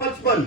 55।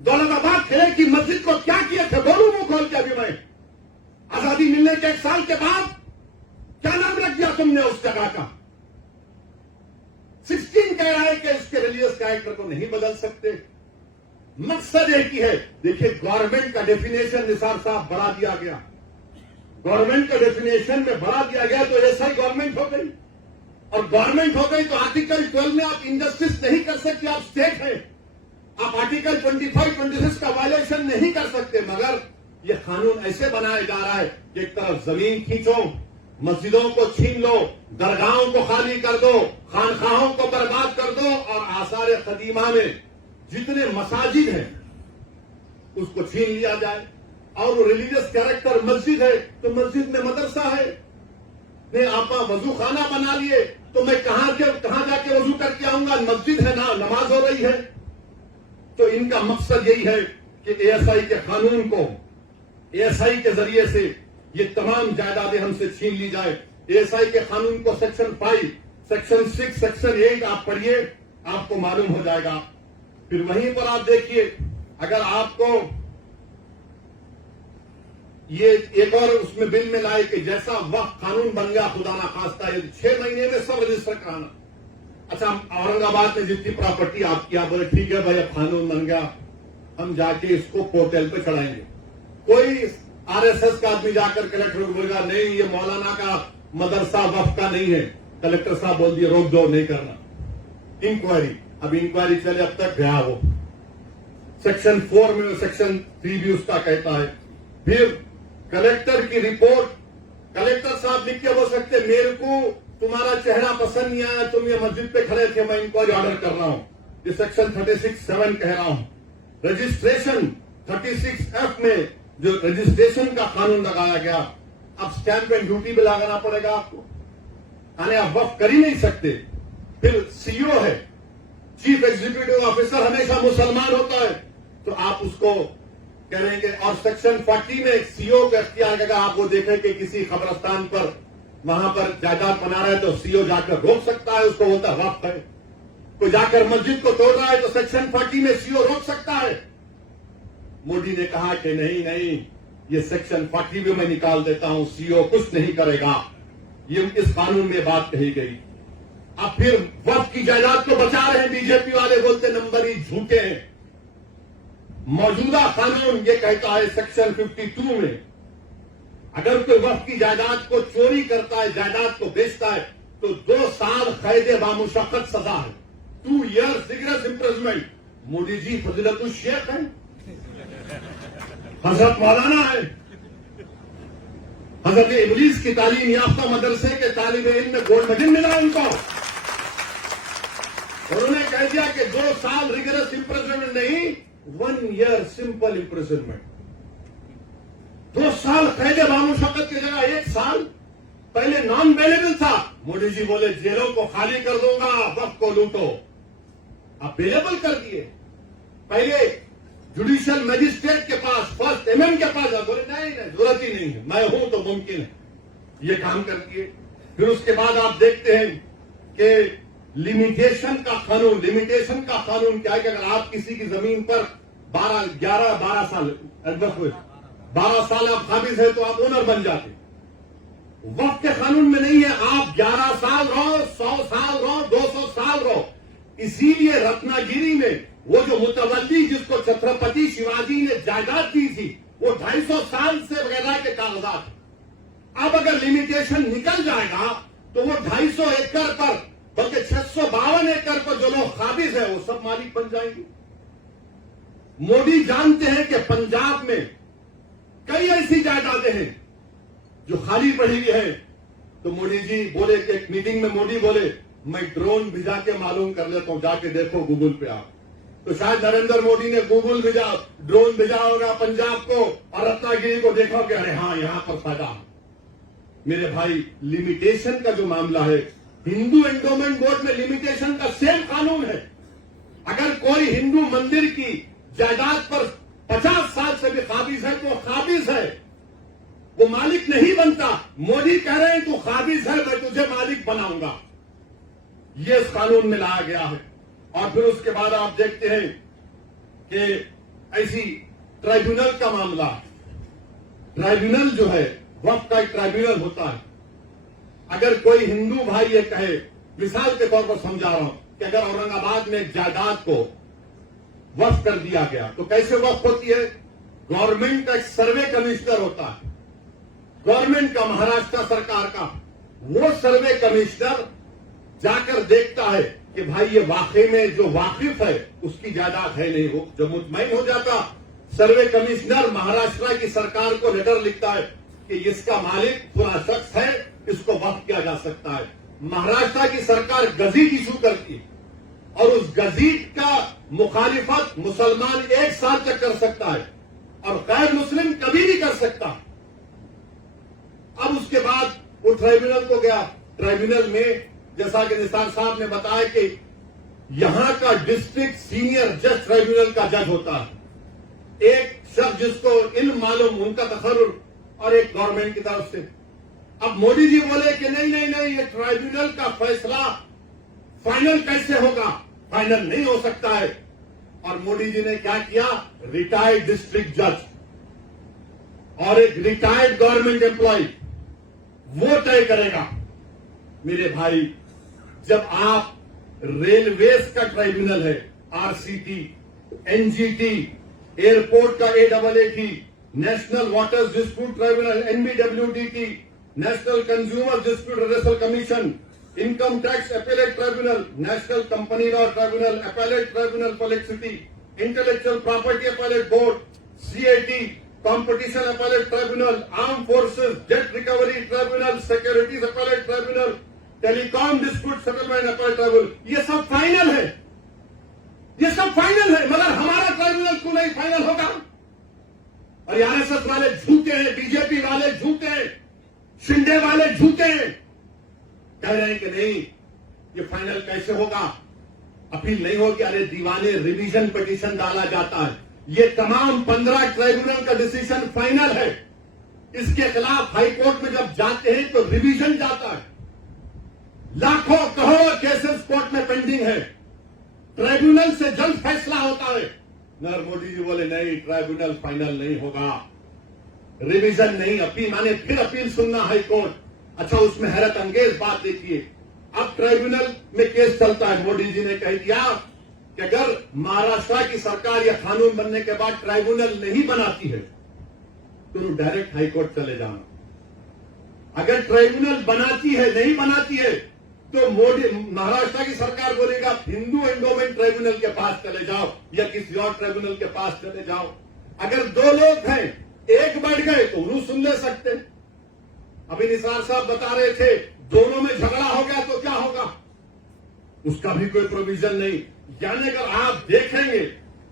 دولت آباد قلعے کی مسجد کو کیا کیے تھے بولوں منہ کھول کے ابھی میں. آزادی ملنے کے 1 سال کے بعد کیا نام رکھ دیا تم نے اس جگہ کا؟ 16 کہہ رہا ہے کہ اس کے ریلیجس کریکٹر کو نہیں بدل سکتے. مقصد ایک ہی ہے. دیکھیے گورنمنٹ کا ڈیفینیشن نثار صاحب بڑھا دیا گیا. گورنمنٹ کا ڈیفینیشن میں بڑھا دیا گیا تو ایسا ہی گورنمنٹ ہو گئی. اور گورنمنٹ ہو گئی تو آرٹیکل 12 میں آپ انجسٹس نہیں کر سکتے. آپ اسٹیٹ ہیں. آپ آرٹیکل 25, 26 کا وائلیشن نہیں کر سکتے. مگر یہ قانون ایسے بنایا جا رہا ہے کہ ایک طرف زمین کھینچو, مسجدوں کو چھین لو, درگاہوں کو خالی کر دو, خانقاہوں کو برباد کر دو, اور آثار قدیمہ میں جتنے مساجد ہیں اس کو چھین لیا جائے. اور وہ ریلیجس کیریکٹر مسجد ہے تو مسجد میں مدرسہ ہے. نے آپ وضو خانہ بنا لیے تو میں کہاں جا کے وضو کر کے آؤں گا؟ مسجد ہے نا, نماز ہو رہی ہے. تو ان کا مقصد یہی ہے کہ اے ایس آئی کے قانون کو, اے ایس آئی کے ذریعے سے یہ تمام جائیدادیں ہم سے چھین لی جائے. اے ایس آئی کے قانون کو سیکشن 5, سیکشن 6, سیکشن 8 آپ پڑھیے, آپ کو معلوم ہو جائے گا. پھر وہیں پر آپ دیکھیے, اگر آپ کو یہ ایک اور اس میں بل میں لائے کہ جیسا وقت قانون بن گیا خدا نہ خواستہ 6 مہینے میں سب رجسٹر کرانا. اچھا, اورنگ آباد میں جتنی پراپرٹی آپ کیا, بولے ٹھیک ہے بھائی اب قانون بن گیا, ہم جا کے اس کو پورٹل پہ چڑھائیں گے. کوئی آر ایس ایس کا آدمی جا کر کلیکٹر کو بولے گا نہیں یہ مولانا کا مدرسہ وقف کا نہیں ہے. کلیکٹر صاحب بول دیے روک دو, نہیں کرنا. انکوائری, اب انکوائری چلے اب تک گیا وہ. سیکشن 4 میں سیکشن 3 بھی اس کا کہتا ہے. پھر کلیکٹر کی رپورٹ, کلیکٹر صاحب لکھ کے بول سکتے میرے کو تمہارا چہرہ پسند نہیں آیا, تم یہ مسجد پہ کھڑے تھے, میں انکوائری آرڈر کر رہا ہوں. یہ سیکشن 36(7) کہہ رہا ہوں. رجسٹریشن 36(f) میں جو رجسٹریشن کا قانون لگایا گیا, اب اسٹیمپ اینڈ ڈیوٹی بھی لگانا پڑے گا آپ کو, یعنی آپ وقف کر ہی نہیں سکتے. پھر سی او ہے, چیف ایگزیکٹو آفیسر, ہمیشہ مسلمان ہوتا ہے تو آپ اس کو کہہ رہے ہیں کہ, اور سیکشن 40 میں سی او کا اختیار کرے گا. آپ وہ دیکھیں کہ کسی قبرستان پر وہاں پر جائیداد بنا رہا ہے تو سی او جا کر روک سکتا ہے, اس کو بولتا ہے وقف ہے. کوئی جا کر مسجد کو توڑ رہا ہے تو سیکشن 40 میں سی او روک سکتا ہے. مودی نے کہا کہ نہیں, یہ سیکشن 40 بھی میں نکال دیتا ہوں, سی او کچھ نہیں کرے گا. یہ اس قانون میں بات کہی گئی. اب پھر وقف کی جائیداد کو بچا رہے ہیں بی جے پی والے, بولتے نمبر ہی جھوٹے ہیں. موجودہ قانون یہ کہتا ہے سیکشن 52 میں اگر کوئی وقف کی جائیداد کو چوری کرتا ہے, جائیداد کو بیچتا ہے تو 2 سال قید بامشقت سزا ہے, 2 years rigorous imprisonment. مودی جی فضیلت الشیخ ہیں, حضرت مولانا ہے, حضرت ابلیس کی تعلیم یافتہ مدرسے کے طالب علم میں گولڈ میڈل ملا ان کو. انہوں نے کہہ دیا کہ 2 سال ریگرس امپریزنمنٹ نہیں, 1 year سمپل امپریزنمنٹ. 2 سال قید بامشقت کی جگہ 1 سال پہلے نان اویلیبل تھا. مودی جی بولے جیلوں کو خالی کر دوں گا, وقت کو لوٹو. اویلیبل کر دیے. پہلے جوڈیشل مجسٹریٹ کے پاس, فرسٹ ایم کے پاس, بولے نہیں ضرورت ہی نہیں ہے, میں ہوں تو ممکن ہے. یہ کام کر دیے. پھر اس کے بعد آپ دیکھتے ہیں کہ لمیٹیشن کا قانون, لمیٹیشن کا قانون کیا ہے کہ اگر آپ کسی کی زمین پر 12 سال 12 سال آپ قابض ہیں تو آپ اونر بن جاتے. وقت کے قانون میں نہیں ہے, آپ 11 سال رہو, 100 سال رہو, 200 سال رہو. اسی لیے رتنا گیری میں وہ جو متولی جس کو چھترپتی شیواجی نے جائیداد دی تھی وہ 250 سال سے وغیرہ کے کاغذات. اب اگر لمیٹیشن نکل جائے گا تو وہ 250 ایکڑ پر بلکہ 652 ایکڑ پر جو لوگ قابض ہیں وہ سب مالک بن جائیں گے. مودی جانتے ہیں کہ پنجاب میں کئی ایسی جائیدادیں ہیں جو خالی پڑی ہوئی ہیں. تو مودی جی بولے کہ ایک میٹنگ میں مودی بولے میں ڈرون بھیجا کے معلوم کر لیتا ہوں, جا کے دیکھو گوگل پہ آپ. تو شاید نریندر مودی نے گوگل بھیجا, ڈرون بھیجا ہوگا پنجاب کو اور رتنا گیری کو, دیکھو کہ ارے ہاں یہاں پر فائدہ. میرے بھائی لمیٹیشن کا جو معاملہ ہے, ہندو انڈومنٹ بورڈ میں لمیٹیشن کا سیم قانون ہے. اگر کوئی ہندو مندر کی جائیداد پر 50 سال سے بھی قابض ہے تو وہ قابض ہے, وہ مالک نہیں بنتا. مودی کہہ رہے ہیں تو قابض ہے, میں تجھے مالک بناؤں گا. یہ اس قانون میں لایا گیا ہے. اور پھر اس کے بعد آپ دیکھتے ہیں کہ ایسی ٹرائیبیونل کا معاملہ. ٹرائیبیونل جو ہے وقف کا ایک ٹرائیبیونل ہوتا ہے. اگر کوئی ہندو بھائی یہ کہے, مثال کے طور پر سمجھا رہا ہوں, کہ اگر اورنگ آباد میں ایک جائیداد کو وقف کر دیا گیا تو کیسے وقف ہوتی ہے؟ گورنمنٹ کا ایک سروے کمشنر ہوتا ہے, گورنمنٹ کا, مہاراشٹر سرکار کا. وہ سروے کمشنر جا کر دیکھتا ہے کہ بھائی یہ واقعی میں جو واقف ہے اس کی جائیداد ہے نہیں. وہ جو مطمئن ہو جاتا, سروے کمشنر مہاراشٹر کی سرکار کو لیٹر لکھتا ہے کہ اس کا مالک پورا شخص ہے, اس کو وقف کیا جا سکتا ہے. مہاراشٹر کی سرکار گزٹ ایشو کرتی اور اس گزٹ کا مخالفت مسلمان 1 سال تک کر سکتا ہے اور غیر مسلم کبھی نہیں کر سکتا. اب اس کے بعد وہ ٹرائیبیونل کو گیا. ٹرائیبیونل میں جیسا کہ نثار صاحب نے بتایا کہ یہاں کا ڈسٹرکٹ سینئر جج ٹرائیبیونل کا جج ہوتا ہے, ایک شخص جس کو علم معلوم, ان کا تقرر, اور ایک گورنمنٹ کی طرف سے. اب مودی جی بولے کہ نہیں یہ ٹرائیبیونل کا فیصلہ فائنل کیسے ہوگا, فائنل نہیں ہو سکتا ہے. اور مودی جی نے کیا کیا, ریٹائرڈ ڈسٹرکٹ جج اور ایک ریٹائرڈ گورنمنٹ امپلائی وہ طے کرے گا. میرے بھائی, جب آپ ریلویز کا ٹرائیبیونل ہے, RCT, NGT, ایئرپورٹ کا AAAT, national water dispute tribunal NBWDT, national consumer dispute redressal commission, income tax appellate tribunal, national company law tribunal, appellate tribunal for electricity, intellectual property appellate board, CIT, competition appellate tribunal, arm forces debt recovery tribunal, securities appellate tribunal, telecom dispute settlement appellate tribunal. یہ سب final ہے, یہ سب final ہے, مگر ہمارا tribunal کیوں نہیں فائنل ہوگا؟ اور RSS والے جھوٹے ہیں, BJP والے جھوٹے ہیں, شنڈے والے جھوٹے ہیں, کہہ رہے ہیں کہ نہیں یہ فائنل کیسے ہوگا, اپیل نہیں ہوگی. ارے دیوانے, ریویژن پٹیشن ڈالا جاتا ہے. یہ تمام 15 ٹرائیبیونل کا ڈیسیژن فائنل ہے. اس کے خلاف ہائی کورٹ میں جب جاتے ہیں تو ریویژن جاتا ہے. لاکھوں کروڑوں کیسز کورٹ میں پینڈنگ ہے, ٹرائیبیونل سے جلد فیصلہ ہوتا ہے. نر مودی جی بولے نہیں, ٹرائیبیونل فائنل نہیں ہوگا, ریویژن نہیں, اپیل مانے پھر اپیل سننا ہائی کورٹ. اچھا, اس میں حیرت انگیز بات دیکھیے, اب ٹرائیبیونل میں کیس چلتا ہے. مودی جی نے کہہ دیا کہ اگر مہاراشٹر کی سرکار یہ قانون بننے کے بعد ٹرائیبیونل نہیں بناتی ہے تو ڈائریکٹ ہائی کورٹ چلے جانا. اگر ٹرائیبیونل بناتی ہے, نہیں بناتی ہے, تو مہاراشٹر کی سرکار بولے گا ہندو انڈومنٹ ٹرائیبیونل کے پاس چلے جاؤ یا کسی اور ٹرائیبیونل کے پاس چلے جاؤ. اگر 2 لوگ ہیں, ایک بیٹھ گئے تو انہوں سن لے سکتے. ابھی نثار صاحب بتا رہے تھے دونوں میں جھگڑا ہو گیا تو کیا ہوگا, اس کا بھی کوئی پروویژن نہیں. یعنی اگر آپ دیکھیں گے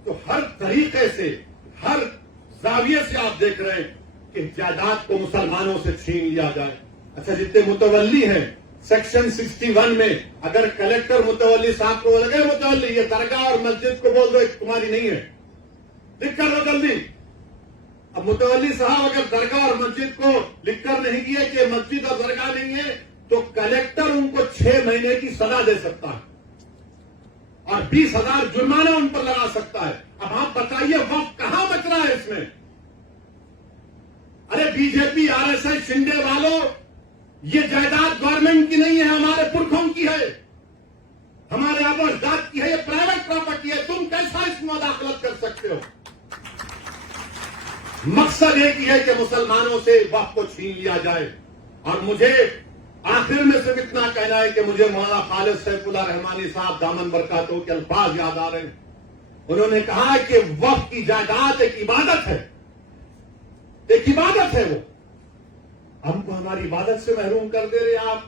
تو ہر طریقے سے, ہر زاویے سے آپ دیکھ رہے ہیں کہ جائیداد کو مسلمانوں سے چھین لیا جائے. اچھا, جتنے متولی ہیں سیکشن 61 میں اگر کلیکٹر متولی صاحب کو لگے متولی یہ درگاہ اور مسجد کو بول دو تمہاری نہیں ہے, لکھ کر دو جلدی. اب متولی صاحب اگر درگاہ اور مسجد کو لکھ کر نہیں کیے کہ مسجد اور درگاہ نہیں ہے تو کلیکٹر ان کو 6 مہینے کی سزا دے سکتا ہے اور 20,000 جرمانہ ان پر لگا سکتا ہے. اب آپ بتائیے وقت کہاں بچ رہا ہے اس میں؟ ارے BJP, RSS, شنڈے والوں, یہ جائیداد گورنمنٹ کی نہیں ہے, ہمارے پرکھوں کی ہے, ہمارے آبا اجداد کی ہے, یہ پرائیویٹ پراپرٹی ہے. تم کیسا اس میں مداخلت کر سکتے ہو؟ مقصد ایک ہی ہے کہ مسلمانوں سے وقت کو چھین لیا جائے. اور مجھے آخر میں صرف اتنا کہنا ہے کہ مجھے مولانا خالد سیف اللہ رحمانی صاحب دامن برکاتہ کے الفاظ یاد آ رہے ہیں. انہوں نے کہا کہ وقت کی جائیداد ایک عبادت ہے, ایک عبادت ہے. وہ ہم کو ہماری عبادت سے محروم کر دے رہے آپ.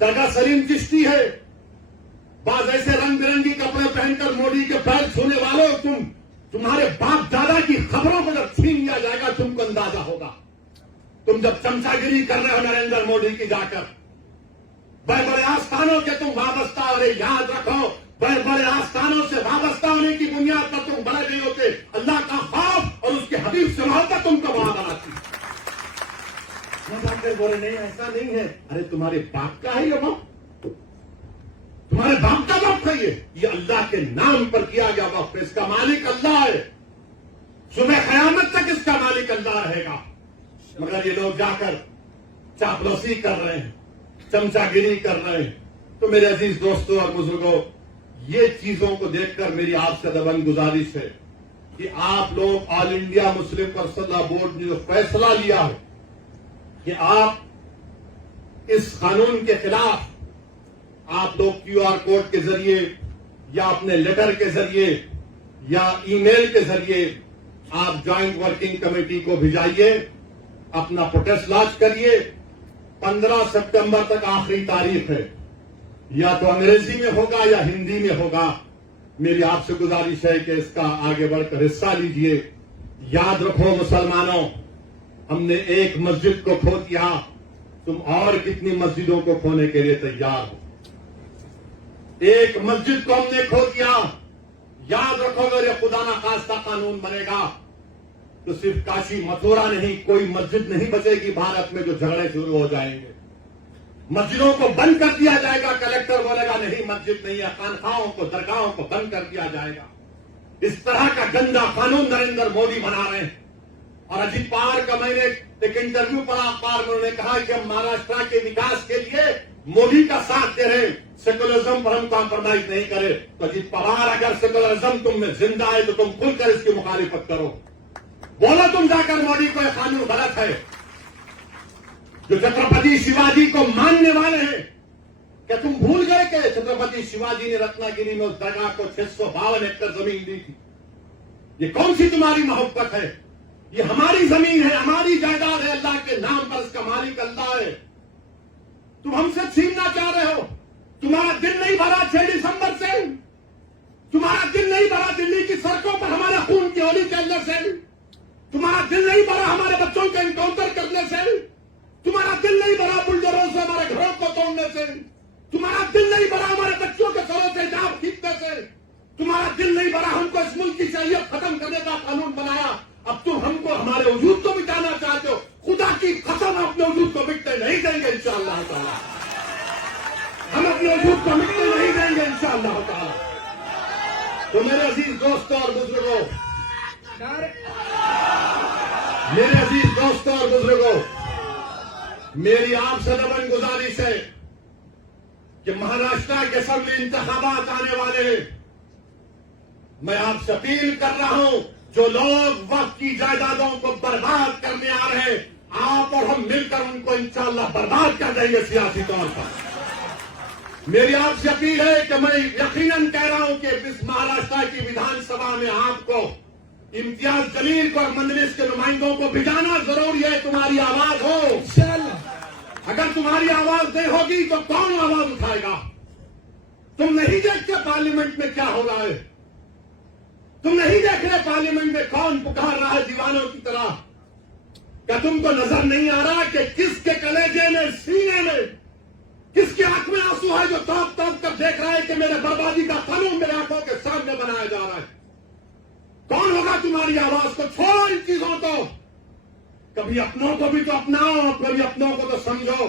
درگاہ سلیم چشتی ہے, بعض ایسے رنگ برنگی کپڑے پہن کر مودی کے پیر چھونے والوں, تمہارے باپ دادا کی خبروں کو جب چھین لیا جائے گا تم کو اندازہ ہوگا. تم جب چمچا گیری کر رہے ہو نریندر مودی کی جا کر, بڑے بڑے آستانوں کے تم وابستہ ہو رہے, یاد رکھو بڑے بڑے آستانوں سے وابستہ ہونے کی بنیاد پر تم بڑے نہیں ہوتے. اللہ کا خوف اور اس کے حبیب سے محبت تم کو بڑا بناتی. بولے نہیں ایسا نہیں ہے. ارے تمہارے باپ کا ہے یہ وقت, تمہارے باپ کا وقف ہے یہ اللہ کے نام پر کیا گیا وقف ہے. اس کا مالک اللہ ہے. صبح قیامت تک اس کا مالک اللہ رہے گا. مگر یہ لوگ جا کر چاپلوسی کر رہے ہیں, چمچا گیری کر رہے ہیں. تو میرے عزیز دوستوں اور بزرگوں, یہ چیزوں کو دیکھ کر میری آپ سے دبن گزارش ہے کہ آپ لوگ آل انڈیا مسلم پرسنل لا بورڈ نے جو فیصلہ لیا ہے کہ آپ اس قانون کے خلاف آپ لوگ کیو آر کوڈ کے ذریعے یا اپنے لیٹر کے ذریعے یا ای میل کے ذریعے آپ جوائنٹ ورکنگ کمیٹی کو بھیجائیے, اپنا پروٹیسٹ لانچ کریے. 15 سپٹمبر تک آخری تاریخ ہے. یا تو انگریزی میں ہوگا یا ہندی میں ہوگا. میری آپ سے گزارش ہے کہ اس کا آگے بڑھ کر حصہ لیجئے. یاد رکھو مسلمانوں, ہم نے ایک مسجد کو کھو دیا, تم اور کتنی مسجدوں کو کھونے کے لیے تیار ہو. ایک مسجد کو ہم نے کھو دیا. یاد رکھو اگر یہ خدا نخواستہ قانون بنے گا تو صرف کاشی متھورا نہیں, کوئی مسجد نہیں بچے گی بھارت میں جو جھگڑے شروع ہو جائیں گے. مسجدوں کو بند کر دیا جائے گا. کلیکٹر بولے گا نہیں مسجد نہیں ہے. خانخواہوں کو, درگاہوں کو بند کر دیا جائے گا. اس طرح کا گندا قانون نریندر مودی بنا رہے ہیں. اور اجیت پوار کا میں نے ایک انٹرویو پڑھا اخبار میں, انہوں نے کہا کہ ہم مہاراشٹر کے وکاس کے لیے مودی کا ساتھ دے رہے ہیں, سیکولرزم پر ہم کمپرومائز نہیں کرے. تو اجیت پوار اگر سیکولرزم تم میں زندہ ہے تو تم کھل کر اس کی مخالفت کرو. بولو تم جا کر مودی کو یہ قانون غلط ہے. جو چھترپتی شیواجی کو ماننے والے ہیں, کیا تم بھول گئے کہ چھترپتی شیواجی نے رتنا گیری میں اس درگاہ کو 652 ایکڑ زمین دی تھی؟ یہ کون سی تمہاری محبت ہے؟ یہ ہماری زمین ہے, ہماری جائیداد ہے. اللہ کے نام پر اس کا مالک اللہ ہے. تم ہم سے چھیننا چاہ رہے ہو. تمہارا دل نہیں بھرا 6 دسمبر سے؟ تمہارا دل نہیں بھرا دلی کی سڑکوں پر ہمارے خون کی ہولی کھیلنے سے؟ تمہارا دل نہیں بھرا ہمارے بچوں کا انکاؤنٹر کرنے سے؟ تمہارا دل نہیں بھرا بلڈوزروں سے ہمارے گھروں کو توڑنے سے؟ تمہارا دل نہیں بھرا ہمارے بچوں کے سروں سے حجاب کھینچنے سے؟ تمہارا دل نہیں بھرا ہم کو اس ملک کی شریعت ختم کرنے کا قانون بنایا, اب تم ہم کو ہمارے وجود کو مٹانا چاہتے ہو. خدا کی قسم اپنے وجود کو مٹنے نہیں دیں گے انشاءاللہ تعالی. ہم اپنے وجود کو مٹنے نہیں دیں گے انشاءاللہ تعالی. تو میرے عزیز دوستوں اور بزرگوں, میرے عزیز دوستوں اور بزرگوں, میری آپ سے دبن گزارش ہے کہ مہاراشٹر کے اسمبلی انتخابات آنے والے ہیں. میں آپ سے اپیل کر رہا ہوں, جو لوگ وقت کی جائیدادوں کو برباد کرنے آ رہے ہیں, آپ اور ہم مل کر ان کو انشاءاللہ برباد کر دیں گے سیاسی طور پر. میری آپ سے اپیل ہے کہ میں یقیناً کہہ رہا ہوں کہ اس مہاراشٹر کی ودھان سبھا میں آپ کو, امتیاز جلیل کو اور مجلس کے نمائندوں کو بھجانا ضروری ہے. تمہاری آواز ہو. اگر تمہاری آواز نہیں ہوگی تو کون آواز اٹھائے گا؟ تم نہیں دیکھتے پارلیمنٹ میں کیا ہو رہا ہے؟ تم نہیں دیکھ رہے پارلیمنٹ میں کون پکار رہا ہے دیوانوں کی طرح؟ کیا تم کو نظر نہیں آ رہا کہ کس کے کلیجے میں, سینے میں, کس کی آنکھ میں آنسو ہے جو توپ توپ کر دیکھ رہا ہے کہ میرے بربادی کا قانون میرے آنکھوں کے سامنے بنایا جا رہا ہے؟ کون ہوگا تمہاری آواز کو؟ چھوڑو ان چیزوں کو. کبھی اپنوں کو بھی تو اپناؤ, کبھی اپنوں کو تو سمجھو.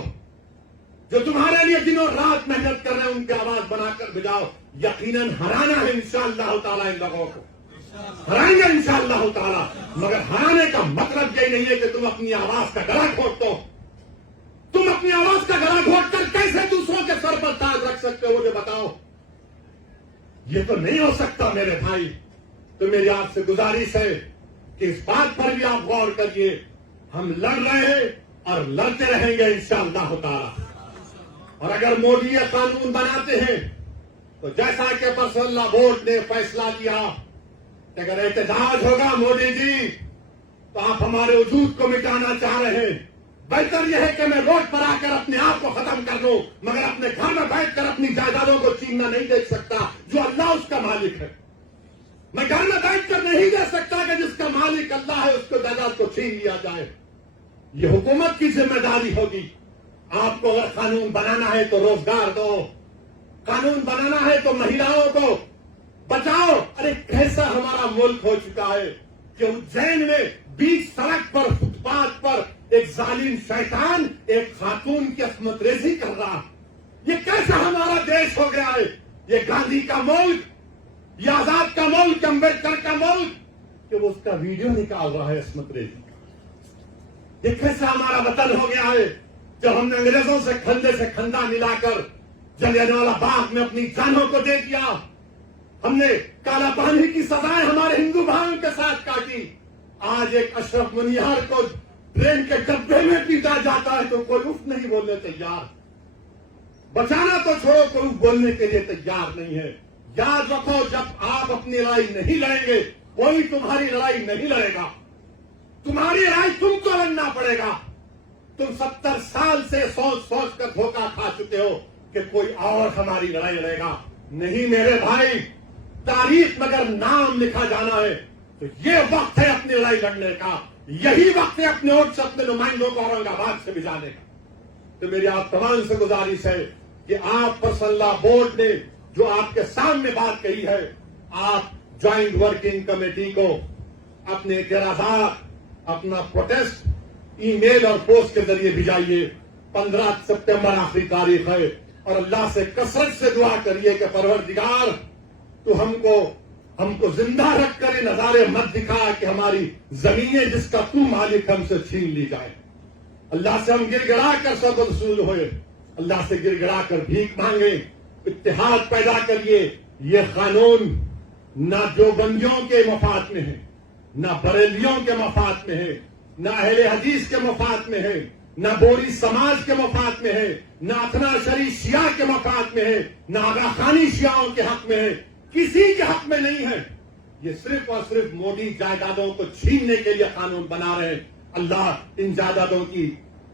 جو تمہارے لیے دنوں رات محنت کر رہے ہیں ان کی آواز بنا کر بجاؤ. یقیناً ہرانا ہے انشاءاللہ تعالیٰ ان لوگوں کو, ہرائیں گے انشاءاللہ تعالیٰ. مگر ہرانے کا مطلب یہ نہیں ہے کہ تم اپنی آواز کا گلا گھونٹ دو. تم اپنی آواز کا گلا گھونٹ کر کیسے دوسروں کے سر پر تاج رکھ سکتے ہو مجھے بتاؤ. یہ تو نہیں ہو سکتا میرے بھائی. تو میری آپ سے گزارش ہے کہ اس بات پر بھی آپ غور کریے. ہم لڑ رہے ہیں اور لڑتے رہیں گے انشاءاللہ تعالیٰ. اور اگر مودی یہ قانون بناتے ہیں تو جیسا کہ پرسنل لا بورڈ نے فیصلہ لیا کہ اگر احتجاج ہوگا مودی جی تو آپ ہمارے وجود کو مٹانا چاہ رہے ہیں. بہتر یہ ہے کہ میں روڈ پر آ کر اپنے آپ کو ختم کر لوں, مگر اپنے گھر میں بیٹھ کر اپنی جائیدادوں کو چھیننا نہیں دیکھ سکتا. جو اللہ اس کا مالک ہے, میں گھر میں بیٹھ کر نہیں دے سکتا کہ جس کا مالک اللہ ہے اس کو جائیداد کو چھین لیا جائے. یہ حکومت کی ذمہ داری ہوگی. آپ کو اگر قانون بنانا ہے تو روزگار دو, قانون بنانا ہے تو مہیلاؤں کو بچاؤ. ارے کیسا ہمارا ملک ہو چکا ہے کہ اجین میں بیچ سڑک پر, فٹ پاتھ پر ایک ظالم شیطان ایک خاتون کی عصمت ریزی کر رہا. یہ کیسا ہمارا دیش ہو گیا ہے یہ گاندھی کا ملک، یہ آزاد کا ملک، امبیڈکر کا ملک، کہ وہ اس کا ویڈیو نکال رہا ہے عصمت ریزی کا۔ یہ کیسا ہمارا وطن ہو گیا ہے جب ہم نے انگریزوں سے کھندے سے کھندا ملا کر جلیانوالہ باغ میں اپنی جانوں کو دے دیا، ہم نے کالا پانی کی سزائیں ہمارے ہندو بھائیوں کے ساتھ کاٹی۔ آج ایک اشرف منیہار کو ٹرین کے ڈبے میں پیٹا جاتا ہے تو کوئی اف نہیں بولنے تیار، بچانا تو چھوڑو کوئی اف بولنے کے لیے تیار نہیں ہے۔ یاد رکھو، جب آپ اپنی لڑائی نہیں لڑیں گے کوئی تمہاری لڑائی نہیں لڑے گا، تمہاری لڑائی تم کو لڑنا پڑے گا۔ تم 70 سال سے سوچ سوچ کر دھوکہ کھا چکے ہو کہ کوئی اور ہماری لڑائی لڑے گا۔ نہیں میرے بھائی، تاریخ میں اگر نام لکھا جانا ہے تو یہ وقت ہے اپنی لڑائی لڑنے کا، یہی وقت ہے اپنے ووٹ سے اپنے نمائندوں کو اورنگ آباد سے بھجانے کا۔ تو میری آپ تمام سے گزارش ہے کہ آپ پر صلی اللہ بورڈ نے جو آپ کے سامنے بات کہی ہے، آپ جوائنٹ ورکنگ کمیٹی کو اپنے اعتراضات، اپنا پروٹیسٹ ای میل اور پوسٹ کے ذریعے بھیجائیے۔ 15 ستمبر آخری تاریخ ہے، اور اللہ سے کثرت سے دعا کریے کہ پروردگار تو ہم کو زندہ رکھ کر یہ نظارے مت دکھا کہ ہماری زمینیں جس کا تو مالک ہم سے چھین لی جائے۔ اللہ سے ہم گر گڑا کر سب رسول ہوئے، اللہ سے گر گڑا کر بھیک مانگے، اتحاد پیدا کریے۔ یہ قانون نہ دیوبندیوں کے مفاد میں ہے، نہ بریلیوں کے مفاد میں ہے، نہ اہل حدیث کے مفاد میں ہے، نہ بوری سماج کے مفاد میں ہے، نہ اثنا شری شیعہ کے مفاد میں ہے، نہ آغا خانی شیعوں کے حق میں ہے، کسی کے حق میں نہیں ہے۔ یہ صرف اور صرف مودی جائیدادوں کو چھیننے کے لیے قانون بنا رہے ہیں۔ اللہ ان جائیدادوں کی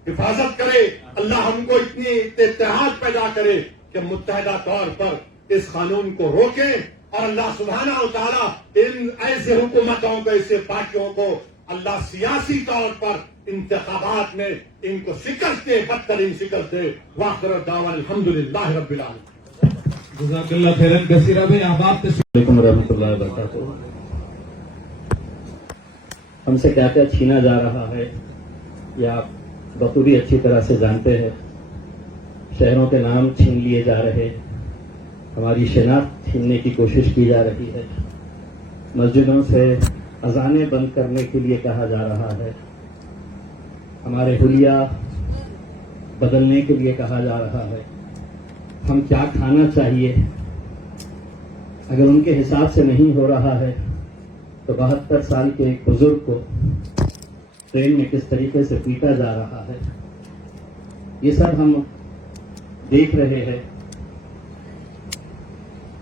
حفاظت کرے، اللہ ہم کو اتنی اتحاد پیدا کرے کہ متحدہ طور پر اس قانون کو روکیں، اور اللہ سبحانہ و تعالیٰ ان ایسے حکومتوں کو، ایسے پارٹیوں کو اللہ سیاسی طور پر انتخابات میں ان کو شکست دے، بدترین شکست دے۔ وآخر دعوانا الحمدللہ رب العالمین۔ جزاک اللہ خیرن کثیرہ بھائی، احباب السلام علیکم ورحمۃ اللہ وبرکاتہ۔ ہم سے کیا کیا چھینا جا رہا ہے یہ آپ بخوبی اچھی طرح سے جانتے ہیں۔ شہروں کے نام چھین لیے جا رہے، ہماری شناخت چھیننے کی کوشش کی جا رہی ہے، مسجدوں سے اذانیں بند کرنے کے لیے کہا جا رہا ہے، ہمارے حلیہ بدلنے کے لیے کہا جا رہا ہے۔ ہم کیا کھانا چاہیے اگر ان کے حساب سے نہیں ہو رہا ہے تو 72 سال کے ایک بزرگ کو ٹرین میں کس طریقے سے پیٹا جا رہا ہے، یہ سب ہم دیکھ رہے ہیں۔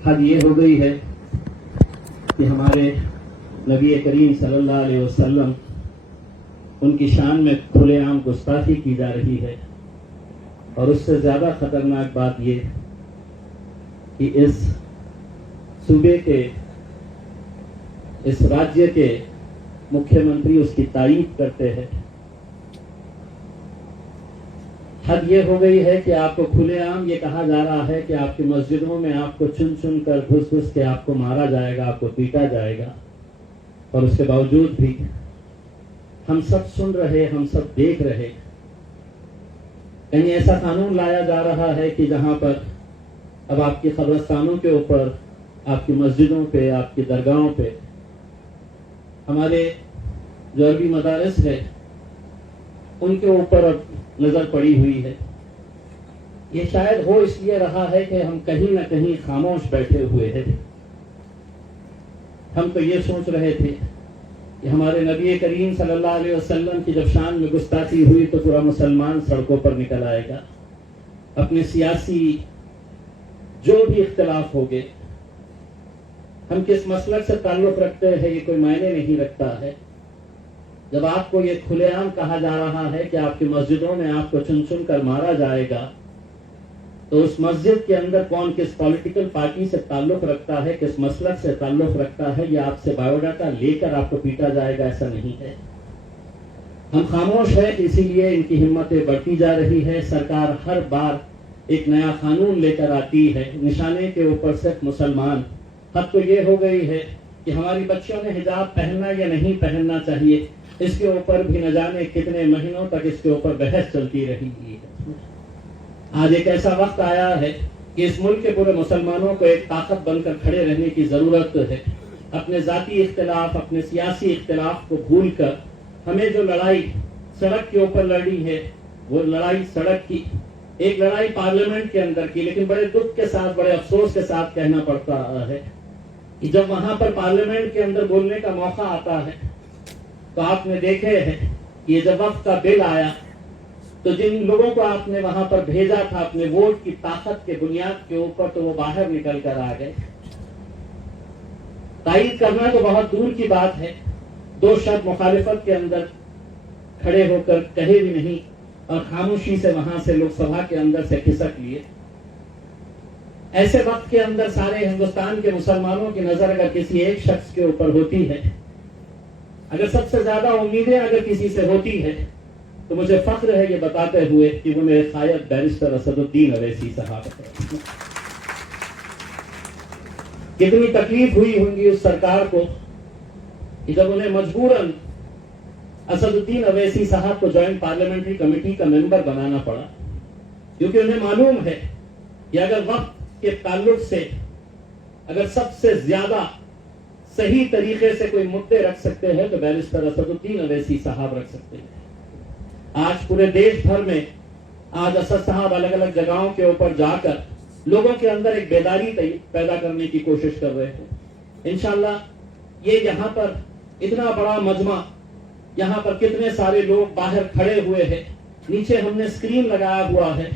حد یہ ہو گئی ہے کہ ہمارے نبی کریم صلی اللہ علیہ وسلم ان کی شان میں کھلے عام گستاخی کی جا رہی ہے، اور اس سے زیادہ خطرناک بات یہ کہ اس صوبے کے، اس راجیہ کے مکھیہ منتری اس کی تعریف کرتے ہیں۔ حد یہ ہو گئی ہے کہ آپ کو کھلے عام یہ کہا جا رہا ہے کہ آپ کی مسجدوں میں آپ کو چن چن کر گھس گھس کے آپ کو مارا جائے گا، آپ کو پیٹا جائے گا، اور اس کے باوجود بھی ہم سب سن رہے، ہم سب دیکھ رہے۔ کہیں ایسا قانون لایا جا رہا ہے کہ جہاں پر اب آپ کی قبرستانوں کے اوپر، آپ کی مسجدوں پہ، آپ کی درگاہوں پہ، ہمارے جو عربی مدارس ہے ان کے اوپر اب نظر پڑی ہوئی ہے۔ یہ شاید ہو اس لیے رہا ہے کہ ہم کہیں نہ کہیں خاموش بیٹھے ہوئے ہیں۔ ہم تو یہ سوچ رہے تھے کہ ہمارے نبی کریم صلی اللہ علیہ وسلم کی جب شان میں گستاخی ہوئی تو پورا مسلمان سڑکوں پر نکل آئے گا، اپنے سیاسی جو بھی اختلاف ہوگے، ہم کس مسلک سے تعلق رکھتے ہیں یہ کوئی معنی نہیں رکھتا ہے۔ جب آپ کو یہ کھلے عام کہا جا رہا ہے کہ آپ کی مسجدوں میں آپ کو چن چن کر مارا جائے گا، تو اس مسجد کے اندر کون کس پولیٹیکل پارٹی سے تعلق رکھتا ہے، کس مسلک سے تعلق رکھتا ہے، یہ آپ سے بایو ڈاٹا لے کر آپ کو پیٹا جائے گا، ایسا نہیں ہے۔ ہم خاموش ہیں، اسی لیے ان کی ہمتیں بڑھتی جا رہی ہے۔ سرکار ہر بار ایک نیا قانون لے کر آتی ہے، نشانے کے اوپر صرف مسلمان۔ حد تو یہ ہو گئی ہے کہ ہماری بچیوں نے حجاب پہننا یا نہیں پہننا چاہیے، اس کے اوپر بھی نہ جانے کتنے مہینوں تک اس کے اوپر بحث چلتی رہی ہے۔ آج ایک ایسا وقت آیا ہے کہ اس ملک کے پورے مسلمانوں کو ایک طاقت بن کر کھڑے رہنے کی ضرورت ہے. اپنے ذاتی اختلاف، اپنے سیاسی اختلاف کو بھول کر ہمیں جو لڑائی سڑک کے اوپر لڑی ہے وہ لڑائی سڑک کی، ایک لڑائی پارلیمنٹ کے اندر کی. لیکن بڑے دکھ کے ساتھ، بڑے افسوس کے ساتھ کہنا پڑتا ہے کہ جب وہاں پر پارلیمنٹ کے اندر بولنے کا موقع آتا ہے تو آپ نے دیکھے ہیں کہ یہ جب وقت کا بل آیا تو جن لوگوں کو آپ نے وہاں پر بھیجا تھا اپنے ووٹ کی طاقت کے بنیاد کے اوپر، تو وہ باہر نکل کر آ گئے. تائید کرنا تو بہت دور کی بات ہے، دو شرط مخالفت کے اندر کھڑے ہو کر کہے بھی نہیں اور خاموشی سے وہاں سے لوک سبھا کے اندر سے کھسک لیے. ایسے وقت کے اندر سارے ہندوستان کے مسلمانوں کی نظر اگر کسی ایک شخص کے اوپر ہوتی ہے، اگر سب سے زیادہ امیدیں اگر کسی سے ہوتی ہے، تو مجھے فخر ہے یہ بتاتے ہوئے کہ وہ میرے قائد بیرسٹر اسد الدین اویسی صاحب ہیں. کتنی تکلیف ہوئی ہوں گی اس سرکار کو کہ جب انہیں مجبوراً اسد الدین اویسی صاحب کو جوائنٹ پارلیمنٹری کمیٹی کا ممبر بنانا پڑا، کیونکہ انہیں معلوم ہے کہ اگر وقت کے تعلق سے اگر سب سے زیادہ صحیح طریقے سے کوئی مدعے رکھ سکتے ہیں تو بیرسٹر اسد الدین اویسی صاحب رکھ سکتے ہیں. آج پورے دیش بھر میں آج اسد صاحب الگ الگ جگہوں کے اوپر جا کر لوگوں کے اندر ایک بیداری پیدا کرنے کی کوشش کر رہے ہیں. انشاءاللہ یہ یہاں پر اتنا بڑا مجمع، یہاں پر کتنے سارے لوگ باہر کھڑے ہوئے ہیں، نیچے ہم نے اسکرین لگایا ہوا ہے،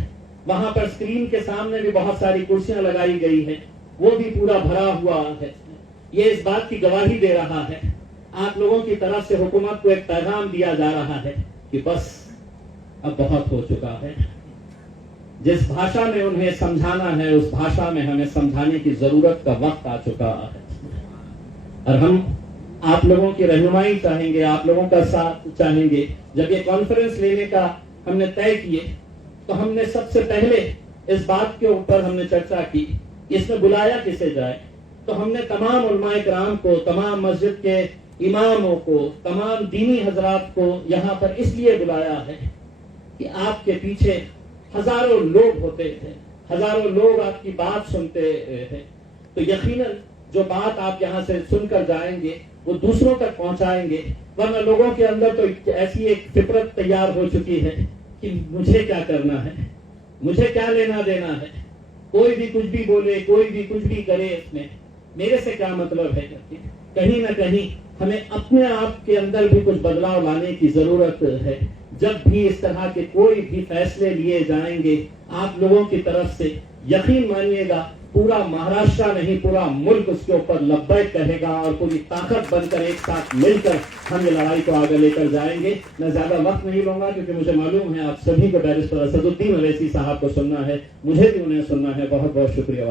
وہاں پر اسکرین کے سامنے بھی بہت ساری کرسیاں لگائی گئی ہیں، وہ بھی پورا بھرا ہوا ہے. یہ اس بات کی گواہی دے رہا ہے، آپ لوگوں کی طرف سے حکومت کو ایک پیغام دیا جا رہا ہے کہ بس اب بہت ہو چکا ہے. جس بھاشا میں انہیں سمجھانا ہے اس بھاشا میں ہمیں سمجھانے کی ضرورت کا وقت آ چکا ہے. اور ہم آپ لوگوں کی رہنمائی چاہیں گے، آپ لوگوں کا ساتھ چاہیں گے. جب یہ کانفرنس لینے کا ہم نے طے کیے تو ہم نے سب سے پہلے اس بات کے اوپر ہم نے چرچا کی اس میں بلایا کسے جائے. تو ہم نے تمام علماء کرام کو، تمام مسجد کے اماموں کو، تمام دینی حضرات کو یہاں پر اس لیے بلایا ہے کہ آپ کے پیچھے ہزاروں لوگ ہوتے ہیں، ہزاروں لوگ آپ کی بات سنتے ہیں. تو یقیناً جو بات آپ یہاں سے سن کر جائیں گے وہ دوسروں تک پہنچائیں گے. ورنہ لوگوں کے اندر تو ایسی ایک فطرت تیار ہو چکی ہے کہ مجھے کیا کرنا ہے، مجھے کیا لینا دینا ہے، کوئی بھی کچھ بھی بولے، کوئی بھی کچھ بھی کرے، اس میں میرے سے کیا مطلب ہے. کہیں نہ کہیں ہمیں اپنے آپ کے اندر بھی کچھ بدلاؤ لانے کی ضرورت ہے. جب بھی اس طرح کے کوئی بھی فیصلے لیے جائیں گے آپ لوگوں کی طرف سے یقین مانیے گا پورا مہاراشٹر نہیں پورا ملک اس کے اوپر لبیک کہے گا اور پوری طاقت بن کر ایک ساتھ مل کر ہم یہ لڑائی کو آگے لے کر جائیں گے. میں زیادہ وقت نہیں لوں گا کیونکہ مجھے معلوم ہے آپ سبھی کو بیرسٹر اسد الدین اویسی صاحب کو سننا ہے، مجھے بھی انہیں سننا ہے. بہت بہت شکریہ.